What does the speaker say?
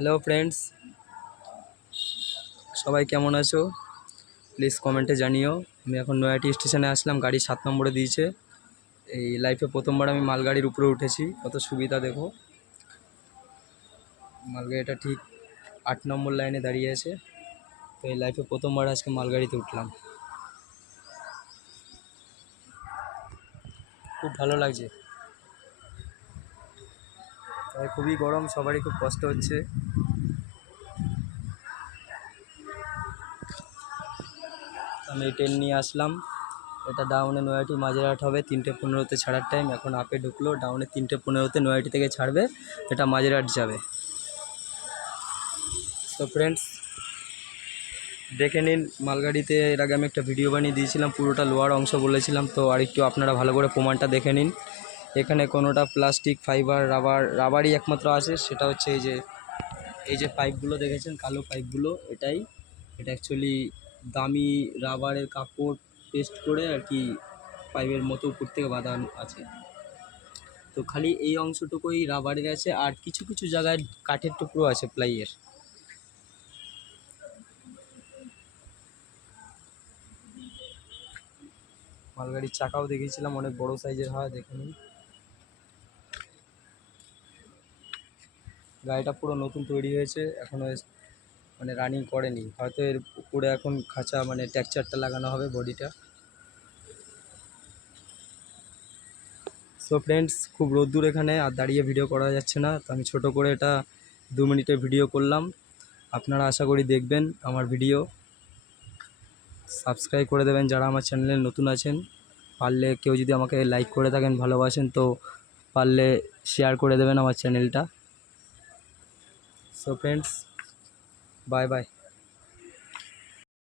Hello friends, সবাই কেমন আছো? প্লিজ কমেন্টে জানিও। আমি এখন নয়াটি স্টেশনে আসলাম, গাড়ি 7 নম্বরে দিয়েছে। এই লাইফে প্রথমবার আমি মালগাড়ির উপরে উঠেছি, কত সুবিধা দেখো। মালগাড়িটা ঠিক 8 নম্বর লাইনে দাঁড়িয়ে আছে। তো এই লাইফে প্রথমবার আজকে মালগাড়িতে উঠলাম, খুব ভালো লাগছে। তবে খুবই গরম, সবারই খুব কষ্ট হচ্ছে। আমি ট্রেন নিয়ে আসলাম, এটা ডাউনে নয়াটি মাঝেরহাট হবে, 3টে 15তে ছাড়ার টাইম। এখন আপে ঢুকলো, ডাউনে 3টে 15তে নয়াটি থেকে ছাড়বে, এটা মাঝেরহাট যাবে। তো ফ্রেন্ডস, দেখে নিন মালগাড়িতে এর আগে আমি একটা ভিডিও বানিয়ে দিয়েছিলাম, পুরোটা লোয়ার অংশ বলেছিলাম। তো আরেকটু আপনারা ভালো করে প্রমাণটা দেখে নিন। এখানে কোনোটা প্লাস্টিক, ফাইবার, রাবারই একমাত্র আছে। সেটা হচ্ছে এই যে পাইপগুলো দেখেছেন, কালো পাইপগুলো, এটা অ্যাকচুয়ালি দামি রাবারের কাপড় পেস্ট করে আর কি পাইপের মতো উপর থেকে বাঁধা আছে। তো খালি এই অংশটুকুই রাবারের আছে, আর কিছু কিছু জায়গায় কাঠের টুকরো আছে, প্লাইয়ের। মালগাড়ির চাকাও দেখিয়েছিলাম, অনেক বড় সাইজের হয়, দেখে নিন। গাড়িটা পুরো নতুন তৈরি হয়েছে, এখনও মানে রানিং করেনি, হয়তো এর উপরে এখন খাঁচা মানে টেক্সচারটা লাগানো হবে, বডিটা। সো ফ্রেন্ডস, খুব রোদ্দুর এখানে, আর দাঁড়িয়ে ভিডিও করা যাচ্ছে না। তো আমি ছোট করে এটা 2 মিনিটের ভিডিও করলাম। আপনারা আশা করি দেখবেন আমার ভিডিও। সাবস্ক্রাইব করে দেবেন যারা আমার চ্যানেলে নতুন আছেন। পারলে কেউ যদি আমাকে লাইক করে থাকেন, ভালোবাসেন, তো পারলে শেয়ার করে দেবেন আমার চ্যানেলটা। So friends, bye bye.